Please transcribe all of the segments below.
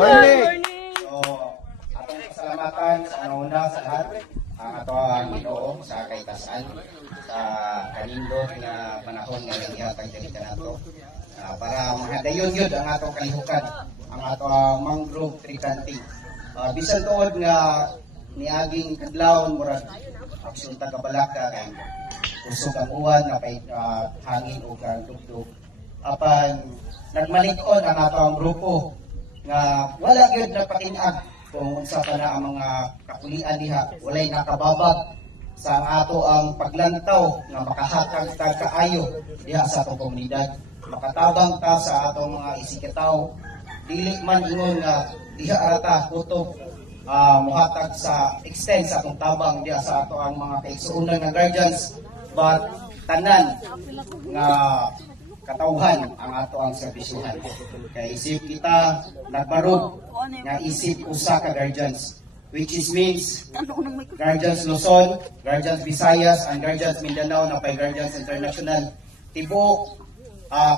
morning. So, atong pasalamatan sa una sa lahat ang ato ang Ginoo sa kaitasan sa kanindot nga panahon nga ihatag diri kanato para mahadayon yun ang atong kalihukan, ang ato ang mangrove tree planting. Bisan tuod nga niaging kadlawon murag aksyon tagabalaka kay usog ang uwan na hangin o kang dugdug. Apan nagmalig-on ang ato ang grupo nga wala gyud napatinag kung unsa pa na ang mga kapulian diha, walay nakababag sa ato ang paglantaw nga makahatag tag kaayo diha sa atong komunidad. Makatabang ta sa atong mga isikitaw, dili man ingon nga diha arata kutob muhatag sa extend sa atong tabang diha sa ato ang mga kaigsuonan nga guardians, but tanan nga katawhan ang ato ang serbisyuhan. Kaya isip kita nagbarog nga isip usa ka guardians, which is means Guardians Luzon, Guardians Visayas, and Guardians Mindanao na pay Guardians International. Tibuok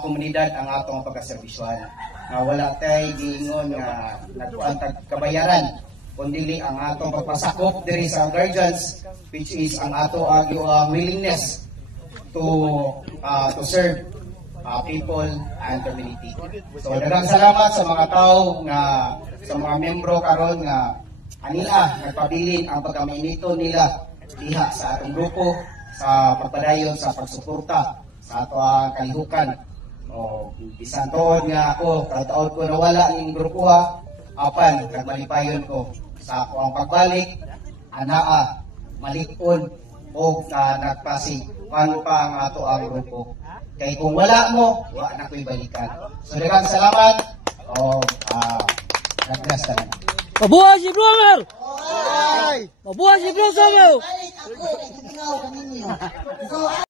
komunidad ang atong pagkaserbisyuhan. Nga wala tay giingon nga nagkuantag kabayaran, kundi ang atong pagpasakop diri sa Guardians, which is ang ato willingness to serve people and community. So daghang salamat sa mga tao nga sa mga membro karon nga anila nagpabilin ang pagkamainito nila diha sa atong grupo sa pagpadayon sa pagsuporta sa ato ang kalihukan. O bisan tuod nga ako taon ko nawala ning grupo apan nagmalipayon ko sa ako ang pagbalik anaa malikon o nagpasig paano pa ang ato ang grupo. Kaya kung wala mo, wala na ko'y balikan. So, dagang salamat. Nagdas ka na. Mabuhay si Bloomer! Ay! Mabuhay si Bloomer! Balik ako, ikaw kaninyo.